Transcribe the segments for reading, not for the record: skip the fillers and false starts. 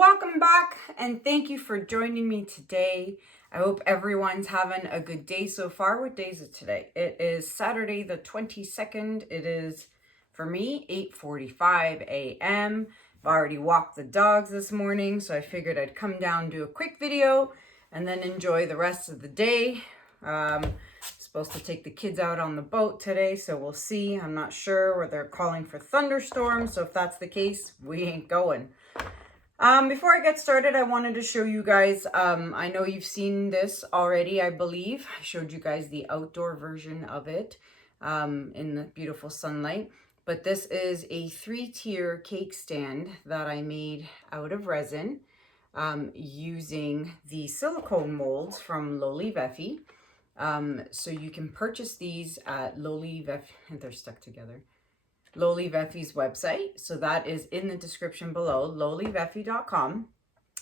welcome back and thank you for joining me today. I hope everyone's having a good day so far. What day is it today? It is Saturday the 22nd. It is, for me, 8:45 a.m. I've already walked the dogs this morning, so I figured I'd come down, do a quick video, and then enjoy the rest of the day. Supposed to take the kids out on the boat today, so we'll see. I'm not sure where they're calling for thunderstorms, so if that's the case, we ain't going. Before I get started, I wanted to show you guys, I know you've seen this already, I believe. I showed you guys the outdoor version of it in the beautiful sunlight. But this is a 3-tier cake stand that I made out of resin using the silicone molds from Loli Veffy. So you can purchase these at Loli Veffy, they're stuck together. Loli Veffy's website. So that is in the description below, loliveffy.com.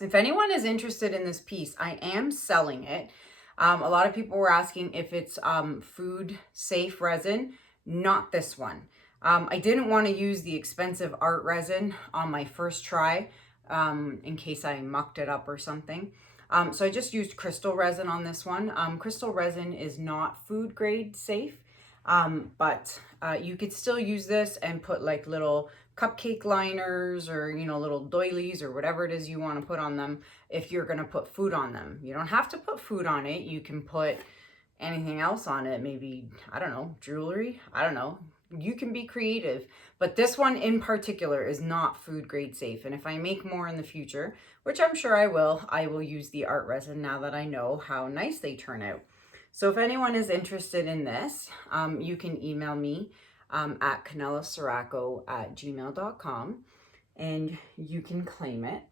If anyone is interested in this piece, I am selling it. A lot of people were asking if it's food safe resin. Not this one. I didn't want to use the expensive art resin on my first try in case I mucked it up or something. So I just used crystal resin on this one. Crystal resin is not food grade safe. But you could still use this and put like little cupcake liners or, you know, little doilies or whatever it is you want to put on them if you're going to put food on them. You don't have to put food on it. You can put anything else on it. Maybe, I don't know, jewelry. I don't know. You can be creative. But this one in particular is not food grade safe. And if I make more in the future, which I'm sure I will use the art resin now that I know how nice they turn out. So if anyone is interested in this, you can email me at kanellaciraco@gmail.com and you can claim it.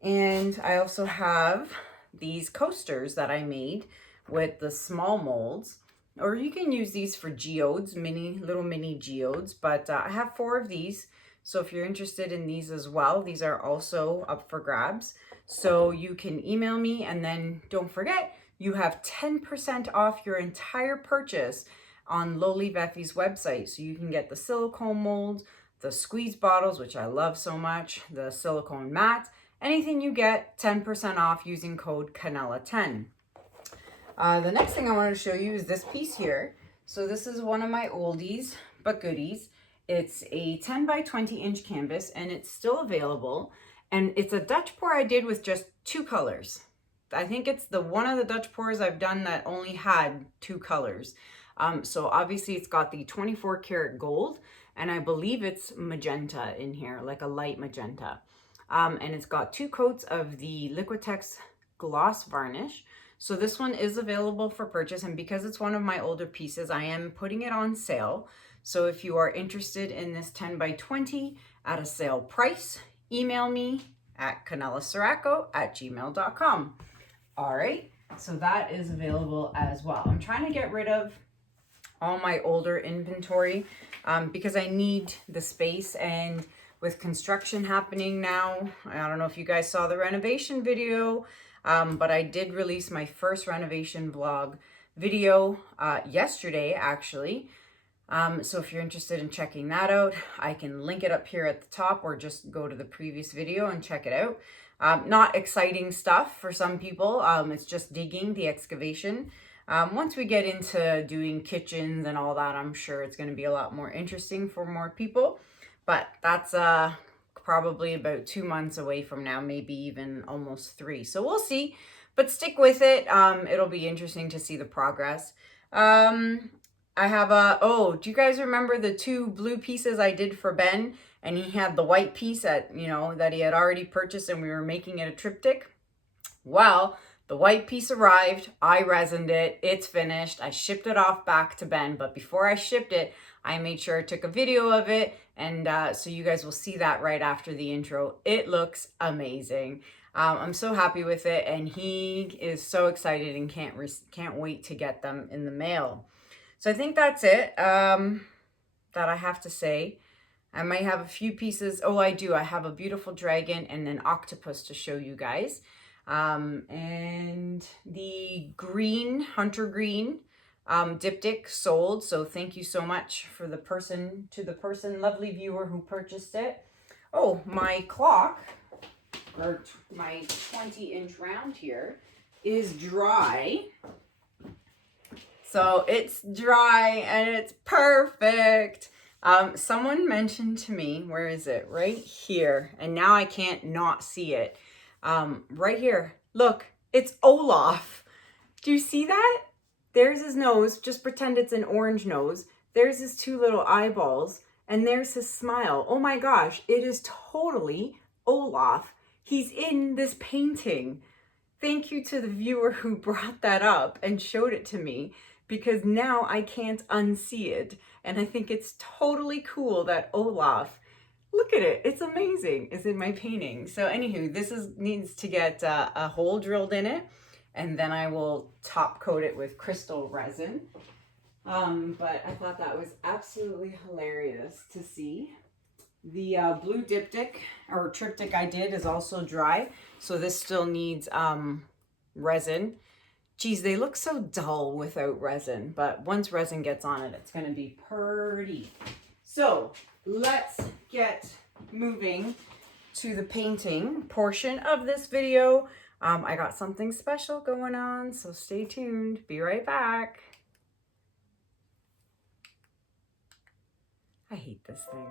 And I also have these coasters that I made with the small molds, or you can use these for geodes, little mini geodes, but I have 4 of these. So if you're interested in these as well, these are also up for grabs. So you can email me, and then don't forget, you have 10% off your entire purchase on Loli Veffy's website. So you can get the silicone molds, the squeeze bottles, which I love so much, the silicone mats, anything you get, 10% off using code Kanella10. The next thing I want to show you is this piece here. So this is one of my oldies but goodies. It's a 10 by 20 inch canvas and it's still available. And it's a Dutch pour I did with just 2 colors. I think it's one of the Dutch pours I've done that only had 2 colors. So obviously it's got the 24 karat gold, and I believe it's magenta in here, like a light magenta. And it's got 2 coats of the Liquitex gloss varnish. So this one is available for purchase, and because it's one of my older pieces, I am putting it on sale. So if you are interested in this 10 by 20 at a sale price, email me at kanellaciraco@gmail.com. All right, so that is available as well. I'm trying to get rid of all my older inventory because I need the space, and with construction happening now, I don't know if you guys saw the renovation video, but I did release my first renovation vlog video yesterday, actually. So if you're interested in checking that out, I can link it up here at the top, or just go to the previous video and check it out. Not exciting stuff for some people. It's just digging, the excavation. Once we get into doing kitchens and all that, I'm sure it's going to be a lot more interesting for more people. But that's probably about 2 months away from now, maybe even almost 3. So we'll see. But stick with it. It'll be interesting to see the progress. I have do you guys remember the 2 blue pieces I did for Ben? And he had the white piece that he had already purchased, and we were making it a triptych. Well, the white piece arrived. I resined it. It's finished. I shipped it off back to Ben. But before I shipped it, I made sure I took a video of it. And so you guys will see that right after the intro. It looks amazing. I'm so happy with it. And he is so excited and can't wait to get them in the mail. So I think that's it that I have to say. I might have a few pieces. Oh, I do. I have a beautiful dragon and an octopus to show you guys. And the hunter green diptych sold. So thank you so much for the lovely viewer who purchased it. Oh, my clock or my 20-inch round here, is dry. So it's dry and it's perfect. Someone mentioned to me, where is it? Right here. And now I can't not see it. Right here. Look, it's Olaf. Do you see that? There's his nose. Just pretend it's an orange nose. There's his two little eyeballs. And there's his smile. Oh my gosh, it is totally Olaf. He's in this painting. Thank you to the viewer who brought that up and showed it to me, because now I can't unsee it. And I think it's totally cool that Olaf, look at it, it's amazing, is in my painting. So anywho, this needs to get a hole drilled in it, and then I will top coat it with crystal resin. But I thought that was absolutely hilarious to see. The blue diptych or triptych I did is also dry, so this still needs resin. Geez, they look so dull without resin, but once resin gets on it, it's going to be pretty. So let's get moving to the painting portion of this video. I got something special going on, so stay tuned. Be right back. I hate this thing.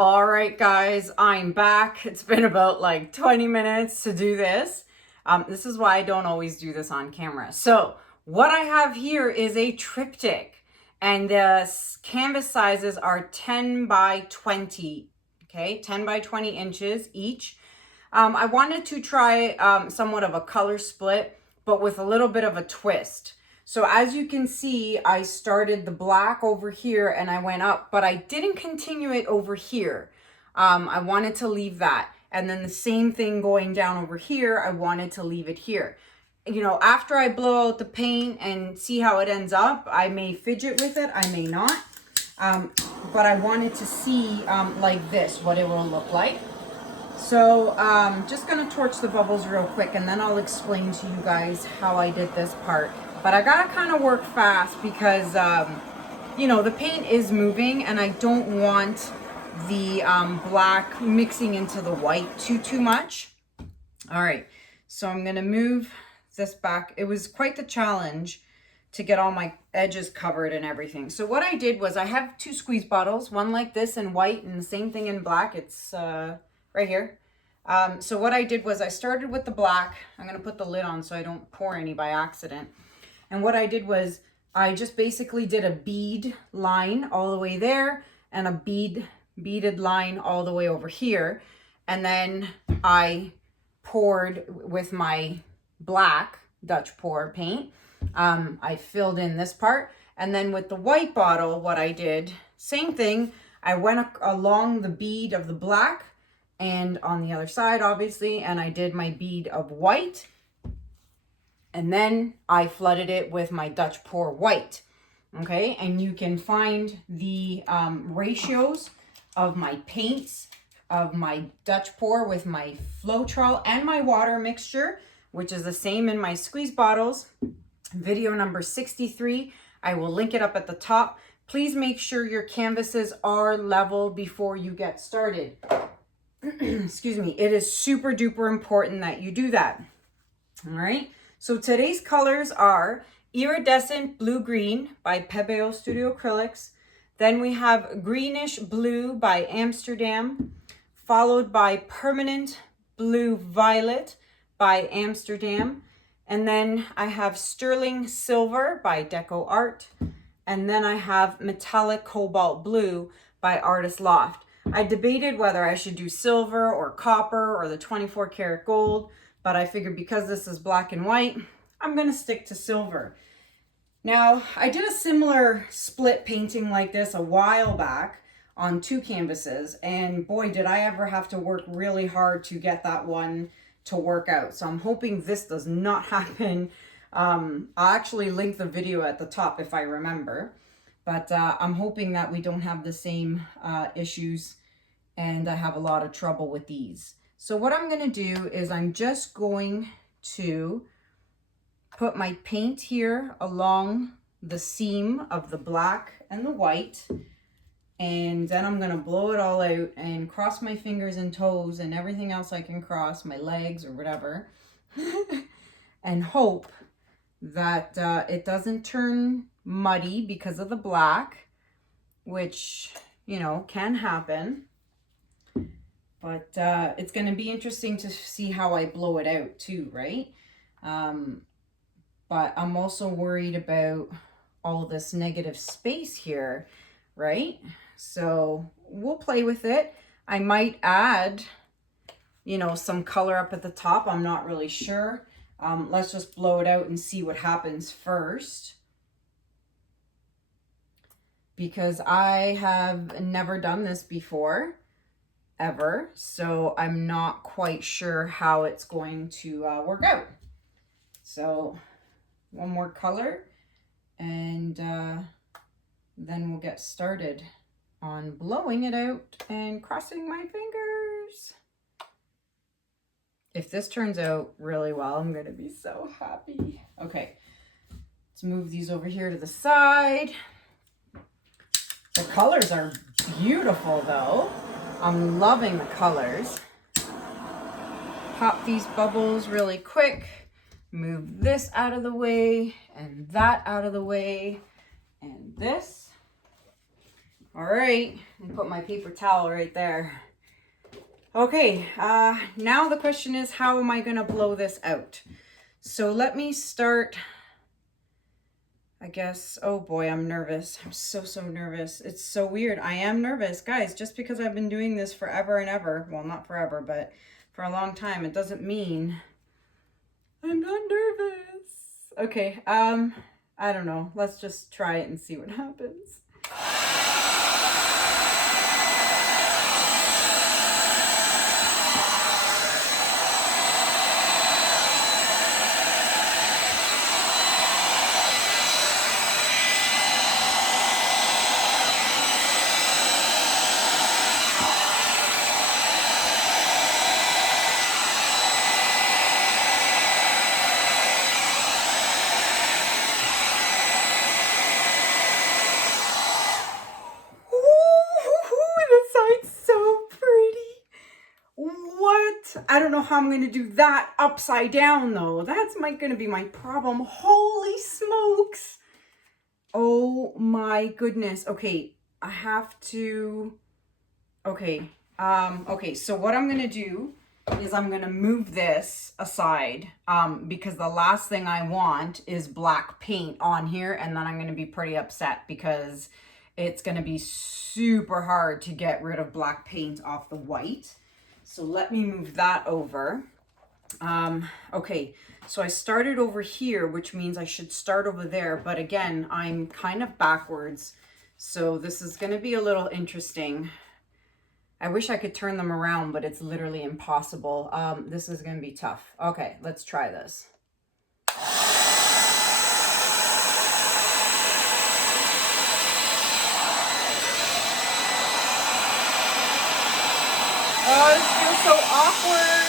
All right, guys, I'm back. It's been about like 20 minutes to do this. This is why I don't always do this on camera. So what I have here is a triptych, and the canvas sizes are 10 by 20, okay? 10 by 20 inches each. I wanted to try somewhat of a color split, but with a little bit of a twist. So as you can see, I started the black over here and I went up, but I didn't continue it over here. I wanted to leave that. And then the same thing going down over here, I wanted to leave it here. You know, after I blow out the paint and see how it ends up, I may fidget with it, I may not. But I wanted to see like this, what it will look like. So just gonna torch the bubbles real quick and then I'll explain to you guys how I did this part. But I gotta kind of work fast because, you know, the paint is moving and I don't want the black mixing into the white too much. All right, so I'm gonna move this back. It was quite the challenge to get all my edges covered and everything. So what I did was I have two squeeze bottles, one like this in white and the same thing in black. It's right here. So what I did was I started with the black. I'm gonna put the lid on so I don't pour any by accident. And what I did was I just basically did a bead line all the way there and a beaded line all the way over here. And then I poured with my black Dutch pour paint. I filled in this part. And then with the white bottle, what I did, same thing. I went along the bead of the black and on the other side, obviously, and I did my bead of white. And then I flooded it with my Dutch pour white, okay? And you can find the ratios of my paints, of my Dutch pour with my Floetrol and my water mixture, which is the same in my squeeze bottles. Video number 63, I will link it up at the top. Please make sure your canvases are level before you get started. excuse me, it is super duper important that you do that. All right. So today's colors are Iridescent Blue Green by Pebeo Studio Acrylics. Then we have Greenish Blue by Amsterdam, followed by Permanent Blue Violet by Amsterdam. And then I have Sterling Silver by DecoArt. And then I have Metallic Cobalt Blue by Artist Loft. I debated whether I should do silver or copper or the 24 karat gold, but I figured because this is black and white, I'm gonna stick to silver. Now, I did a similar split painting like this a while back on 2 canvases, and boy, did I ever have to work really hard to get that one to work out. So I'm hoping this does not happen. I'll actually link the video at the top if I remember, but I'm hoping that we don't have the same issues and I have a lot of trouble with these. So what I'm going to do is I'm just going to put my paint here along the seam of the black and the white, and then I'm going to blow it all out and cross my fingers and toes and everything else I can cross, my legs or whatever, and hope that it doesn't turn muddy because of the black, which, you know, can happen. But it's going to be interesting to see how I blow it out too, right? But I'm also worried about all this negative space here, right? So we'll play with it. I might add, you know, some color up at the top. I'm not really sure. Let's just blow it out and see what happens first. Because I have never done this before, ever. So I'm not quite sure how it's going to work out. So one more color and then we'll get started on blowing it out and crossing my fingers. If this turns out really well, I'm gonna be so happy. Okay, let's move these over here to the side. The colors are beautiful though. I'm loving the colors. Pop these bubbles really quick. Move this out of the way and that out of the way and this. All right, and put my paper towel right there. Okay, now the question is, how am I gonna blow this out? So let me start, I guess. Oh boy, I'm nervous. I'm so nervous. It's so weird. I am nervous, guys, just because I've been doing this forever and ever. Well, not forever, but for a long time. It doesn't mean I'm not nervous. Okay, I don't know. Let's just try it and see what happens. I don't know how I'm going to do that upside down though. That's going to be my problem. Holy smokes. Oh my goodness. Okay, I have to, okay. Okay, so what I'm going to do is I'm going to move this aside because the last thing I want is black paint on here, and then I'm going to be pretty upset because it's going to be super hard to get rid of black paint off the white. So let me move that over. Okay, so I started over here, which means I should start over there. But again, I'm kind of backwards. So this is going to be a little interesting. I wish I could turn them around, but it's literally impossible. This is going to be tough. Okay, let's try this. Oh, this feels so awkward.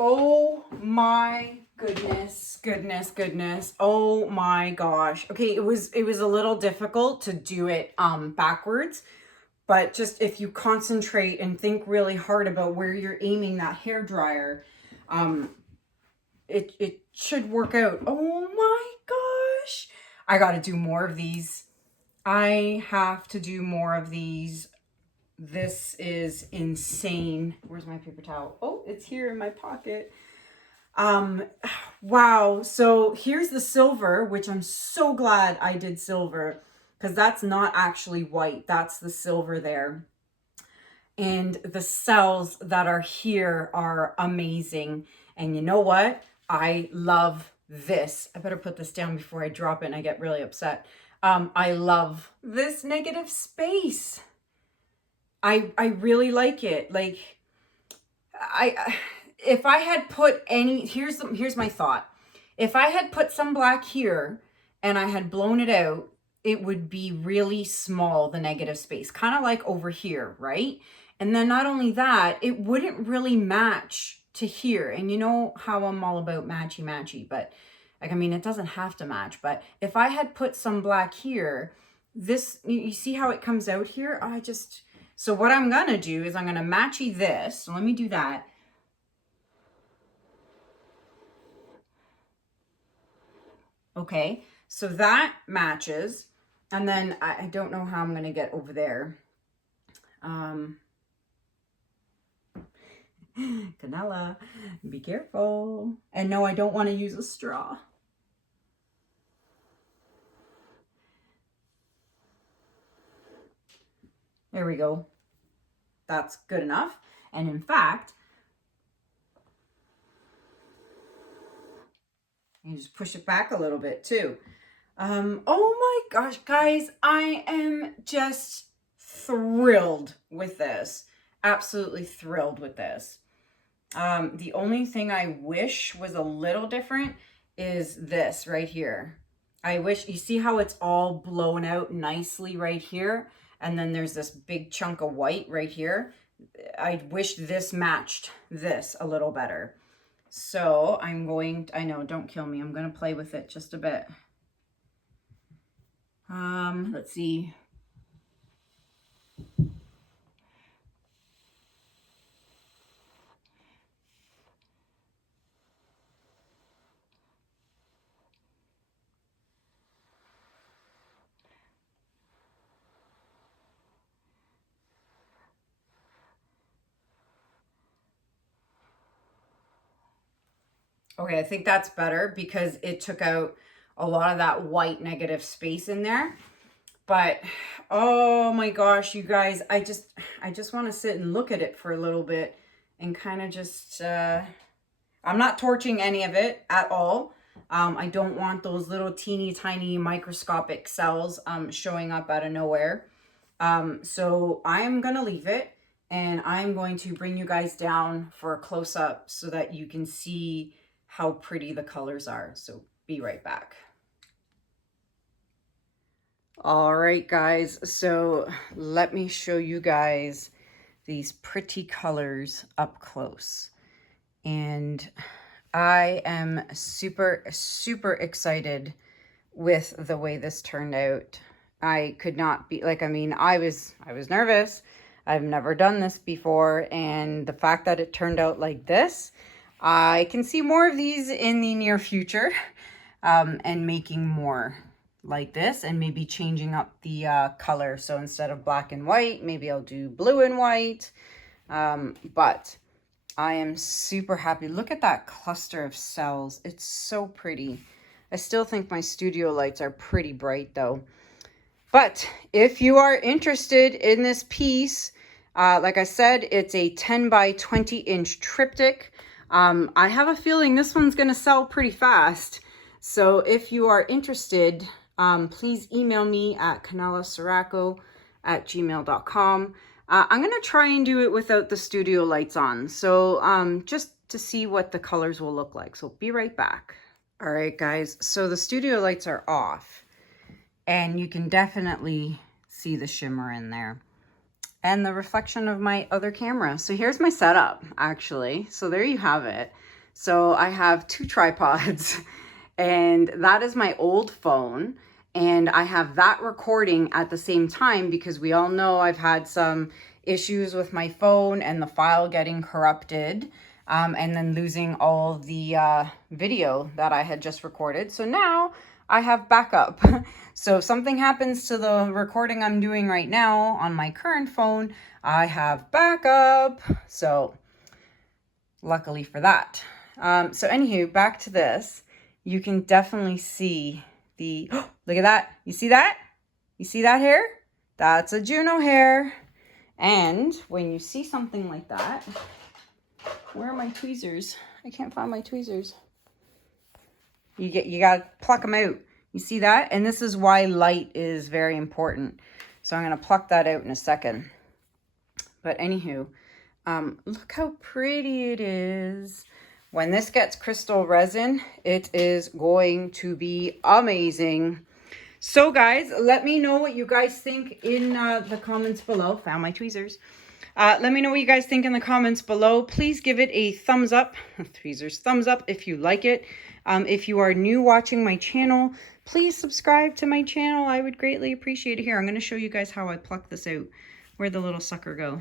Oh my goodness, goodness, goodness. Oh my gosh. Okay, it was a little difficult to do it backwards, but just if you concentrate and think really hard about where you're aiming that hair dryer, it should work out. Oh my gosh. I got to do more of these. I have to do more of these. This is insane. Where's my paper towel? Oh, it's here in my pocket. Wow. So here's the silver, which I'm so glad I did silver because that's not actually white. That's the silver there. And the cells that are here are amazing. And you know what? I love this. I better put this down before I drop it and I get really upset. I love this negative space. I really like it. Like, if I had put any, here's my thought. If I had put some black here and I had blown it out, it would be really small, the negative space, kind of like over here, right? And then not only that, it wouldn't really match to here. And you know how I'm all about matchy, but like, I mean, it doesn't have to match, but if I had put some black here, this, you see how it comes out here? So what I'm gonna do is I'm gonna matchy this. So let me do that. Okay, so that matches. And then I don't know how I'm gonna get over there. Kanella, be careful. And no, I don't want to use a straw. There we go. That's good enough. And in fact, you just push it back a little bit too. Oh my gosh, guys, I am just thrilled with this. Absolutely thrilled with this. The only thing I wish was a little different is this right here. I wish, you see how it's all blown out nicely right here? And then there's this big chunk of white right here. I wish this matched this a little better. So I'm going, I know, don't kill me. I'm going to play with it just a bit. Let's see. Okay, I think that's better because it took out a lot of that white negative space in there. But oh my gosh, you guys, I just want to sit and look at it for a little bit and kind of just I'm not torching any of it at all. I don't want those little teeny tiny microscopic cells showing up out of nowhere. So I'm gonna leave it and I'm going to bring you guys down for a close-up so that you can see how pretty the colors are. So be right back. All right, guys, so let me show you guys these pretty colors up close. And I am super, super excited with the way this turned out. I could not be, like, I mean, I was nervous. I've never done this before, and the fact that it turned out like this, I can see more of these in the near future, and making more like this and maybe changing up the color. So instead of black and white, maybe I'll do blue and white. But I am super happy. Look at that cluster of cells. It's so pretty. I still think my studio lights are pretty bright though. But if you are interested in this piece, like I said, it's a 10 by 20 inch triptych. I have a feeling this one's going to sell pretty fast. So if you are interested, please email me at canellaciraco@gmail.com. I'm going to try and do it without the studio lights on. So just to see what the colors will look like. So be right back. All right, guys. So the studio lights are off and you can definitely see the shimmer in there. and the reflection of my other camera. So here's my setup, actually. So there you have it. So I have 2 tripods and that is my old phone. And I have that recording at the same time because we all know I've had some issues with my phone and the file getting corrupted and then losing all the video that I had just recorded. So now I have backup. So if something happens to the recording I'm doing right now on my current phone, I have backup. So luckily for that. So anywho, back to this. You can definitely see the, look at that. You see that? You see that hair? That's a Juno hair. And when you see something like that, where are my tweezers? I can't find my tweezers. You gotta pluck them out. You see that? And this is why light is very important. So I'm gonna pluck that out in a second. But anywho, look how pretty it is. When this gets crystal resin, it is going to be amazing. So guys, let me know what you guys think in the comments below. Found my tweezers. Let me know what you guys think in the comments below. Please give it a thumbs up. Tweezers, thumbs up if you like it. If you are new watching my channel, please subscribe to my channel. I would greatly appreciate it. Here, I'm going to show you guys how I pluck this out. Where'd the little sucker go?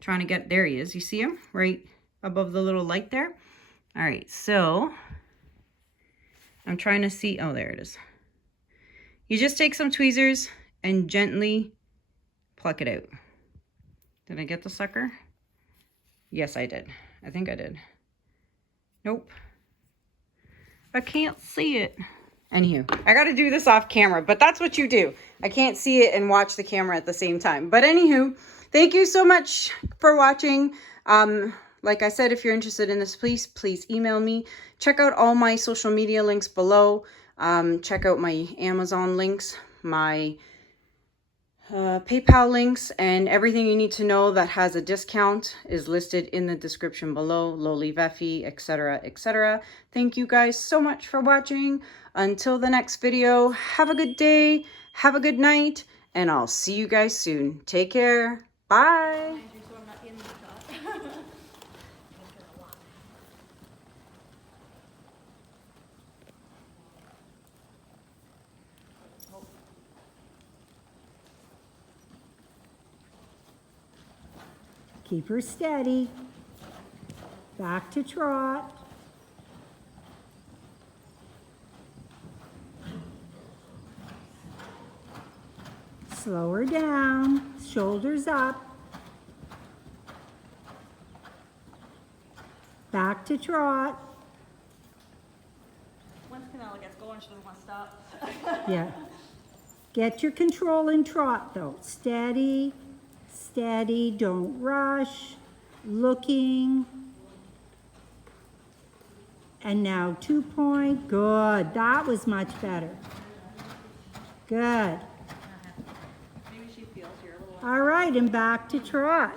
Trying to get, there he is. You see him? Right above the little light there. All right, so I'm trying to see. Oh, there it is. You just take some tweezers and gently pluck it out. Did I get the sucker? Yes, I did. I think I did. Nope. I can't see it. Anywho, I got to do this off camera, but that's what you do. I can't see it and watch the camera at the same time. But anywho, thank you so much for watching. Like I said, if you're interested in this, please email me. Check out all my social media links below. Check out my Amazon links, my PayPal links, and everything you need to know that has a discount is listed in the description below. Loli Veffy, etc., etc. Thank you guys so much for watching. Until the next video, have a good day, have a good night, and I'll see you guys soon. Take care. Bye. Keep her steady. Back to trot. Slow her down. Shoulders up. Back to trot. Once Kanella gets going, she doesn't want to stop. Yeah. Get your control and trot though. Steady. Steady, don't rush, looking. And now 2 point, good. That was much better. Good. Maybe she feels you're a little... All right, and back to trot.